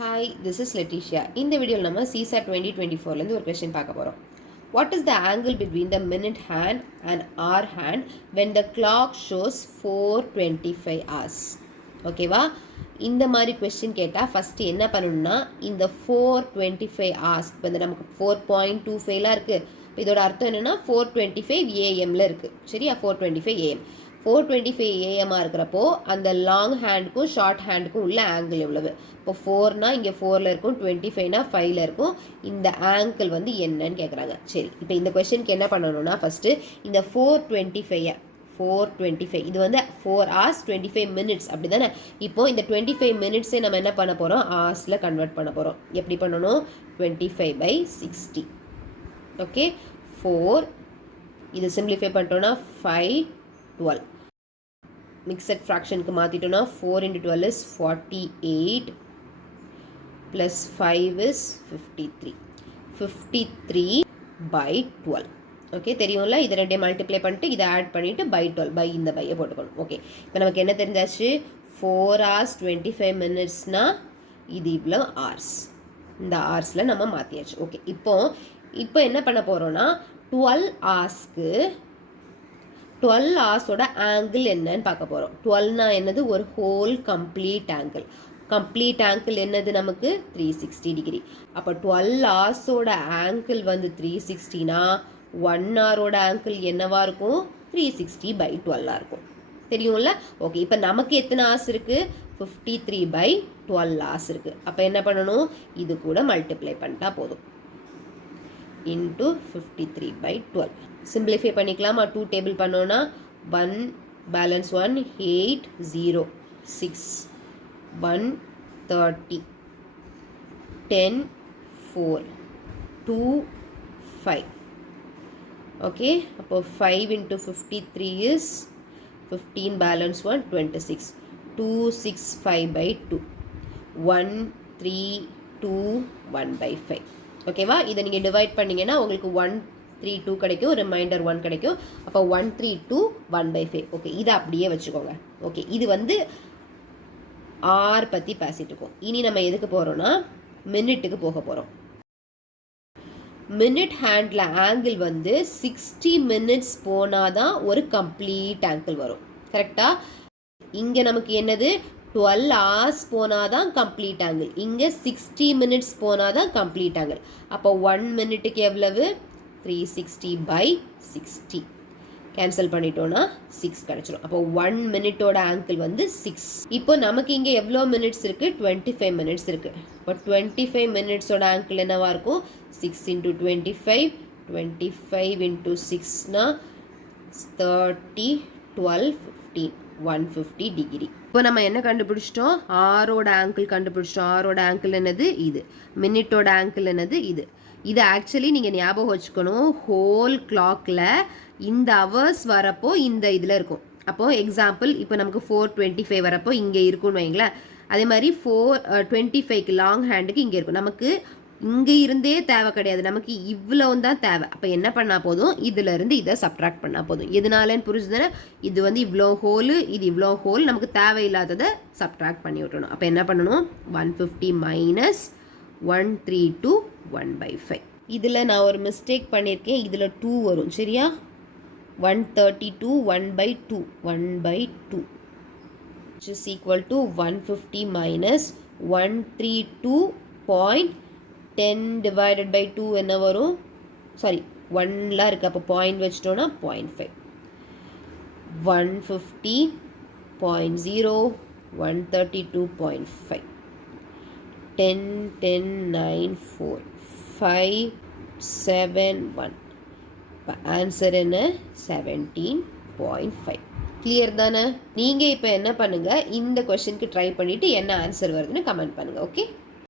Hi, this is Letitia. இந்த வீடியோவில் நம்ம CSAT 2024 ஒரு question பார்க்க போகிறோம். What is the angle between the minute hand and hour hand when the clock shows 4:25 hours? ஓகேவா? இந்த மாதிரி question கேட்டால் ஃபஸ்ட்டு என்ன பண்ணணும்னா இந்த 4:25 hours இப்போ இந்த நமக்கு 4.25 இருக்குது. இப்போ இதோட அர்த்தம் என்னென்னா 4:25 AM இருக்குது. சரியா? 4:25 AM 4:25 AM இருக்கிறப்போ அந்த லாங் ஹேண்டுக்கும் ஷார்ட் ஹேண்டுக்கும் உள்ள ஆங்கிள் எவ்வளவு? இப்போ 4னா இங்கே 4ல் இருக்கும், 25னா 5ல் இருக்கும். இந்த ஆங்கிள் வந்து என்னன்னு கேட்குறாங்க. சரி, இப்போ இந்த கொஸ்டினுக்கு என்ன பண்ணணும்னா ஃபஸ்ட்டு இந்த 4:25 இது வந்து 4 hours 25 minutes அப்படி தானே. இப்போது இந்த 25 minutesே நம்ம என்ன பண்ண போகிறோம்? ஹார்ஸில் கன்வெர்ட் பண்ண போகிறோம். எப்படி பண்ணணும்? 25/60. ஓகே, 4 இது சிம்பிளிஃபை பண்ணிட்டோன்னா 5 12 மிக்சட் ஃப்ராக்ஷனுக்கு மாற்றிட்டோன்னா 4 into 12 is 48 plus 5 is 53 53/12. Okay, தெரியும்ல? இதை ரெண்டே மல்டிப்ளை பண்ணிட்டு இதை ஆட் பண்ணிவிட்டு by 12 பை இந்த பையை போட்டுக்கணும். ஓகே, இப்போ நமக்கு என்ன தெரிஞ்சாச்சு? 4 hours 25 minutesனால் இது இவ்வளோ hours. இந்த ஹார்ஸில் நம்ம மாற்றியாச்சு. ஓகே, இப்போ என்ன பண்ண போகிறோன்னா 12 ஹார்ஸ்க்கு 12 ஹார்ஸோட ஆங்கிள் என்னன்னு பார்க்க போகிறோம். 12னா என்னது? ஒரு whole complete angle. Complete angle என்னது நமக்கு? 360 டிகிரி. அப்போ 12 ஹார்ஸோட ஆங்கிள் வந்து 360னா 1 ஹவரோட ஆங்கிள் என்னவா இருக்கும்? 360/12 இருக்கும். தெரியும்ல? ஓகே, இப்போ நமக்கு எத்தனை ஹார்ஸ் இருக்குது? 53/12 ஹார்ஸ் இருக்குது. அப்போ என்ன பண்ணணும்? இது கூட மல்டிப்ளை பண்ணிட்டா போதும். இன்ட்டு 53/12 சிம்பிளிஃபை பண்ணிக்கலாமா? 2 டேபிள் பண்ணோன்னா 1 பேலன்ஸ் 1 8 0 6 1 30 10 4 2 5. ஓகே, அப்போ 5 into 53 is 15 பேலன்ஸ் 1 26 265/2 1 3 2 1/5. ஓகேவா? இதை நீங்கள் டிவைட் பண்ணிங்கன்னா உங்களுக்கு 132 கிடைக்கும், ரிமைண்டர் 1 கிடைக்கும். அப்போ 132 1/5. ஓகே, இதை அப்படியே வச்சுக்கோங்க. ஓகே, இது வந்து ஆர் பற்றி பேசிகிட்டு இருக்கோம். இனி நம்ம எதுக்கு போகிறோன்னா மினிட்டுக்கு போக போகிறோம். மினிட் ஹேண்டில் ஆங்கிள் வந்து 60 minutes போனால் தான் ஒரு கம்ப்ளீட் ஆங்கிள் வரும். கரெக்டாக? இங்கே நமக்கு என்னது? 12 hours போனால் தான் கம்ப்ளீட் ஆங்கிள். இங்கே 60 minutes போனால் தான் கம்ப்ளீட் ஆங்கிள். அப்போ 1 மினிட்டுக்கு எவ்வளவு? 360/60 கேன்சல் பண்ணிட்டோன்னா 6 கிடச்சிடும். அப்போ 1 மினிட்டோட ஆங்கிள் வந்து 6. இப்போ நமக்கு இங்கே எவ்வளோ மினிட்ஸ் இருக்குது? 25 minutes இருக்குது. இப்போ 25 minutesோட ஆங்கிள் என்னவாக இருக்கும்? 6 into 25 25 into 6னா 30 12 15 150 டிகிரி. இப்போ நம்ம என்ன கண்டுபிடிச்சிட்டோம்? ஆரோட ஆங்கிள் கண்டுபிடிச்சிட்டோம். ஆரோட ஆங்கிள் என்னது? இது. மினிட்டோட ஆங்கிள் என்னது? இது. இது ஆக்சுவலி நீங்கள் ஞாபகம் வச்சுக்கணும், ஹோல் கிளாக்கில் இந்த ஹவர்ஸ் வரப்போ இந்த இதில் இருக்கும். அப்போது எக்ஸாம்பிள் இப்போ நமக்கு 4:25 வரப்போ இங்கே இருக்குன்னு வைங்களேன். அதே மாதிரி 4:25க்கு லாங் ஹேண்டுக்கு இங்கே இருக்கும். நமக்கு இங்கே இருந்தே தேவை கிடையாது, நமக்கு இவ்வளோ தான் தேவை. அப்போ என்ன பண்ணால் போதும்? இதிலேருந்து இதை சப்ட்ராக்ட் பண்ணால் போதும். எதனாலன்னு புரிஞ்சுதானே? இது வந்து இவ்வளோ ஹோலு, இது இவ்வளோ ஹோல், நமக்கு தேவையில்லாததை சப்ட்ராக்ட் பண்ணி விட்டணும். அப்போ என்ன பண்ணணும்? 150 minus 132 1/5. இதில் நான் ஒரு மிஸ்டேக் பண்ணியிருக்கேன். இதில் 2 வரும். சரியா? 132 1/2 1/2 which is equal to 150 minus 132.10 divided by 2 என்ன வரும்? சாரி, 1லாம் இருக்குது. அப்போ பாயிண்ட் வச்சிட்டோன்னா 0.5 150.0 132.5 10 10 9 4 5 7 1. இப்போ ஆன்சர் என்ன? 17.5. கிளியர் தானே? நீங்கள் இப்போ என்ன பண்ணுங்கள்? இந்த கொஸ்டினுக்கு ட்ரை பண்ணிவிட்டு என்ன ஆன்சர் வருதுன்னு கமெண்ட் பண்ணுங்கள். ஓகே.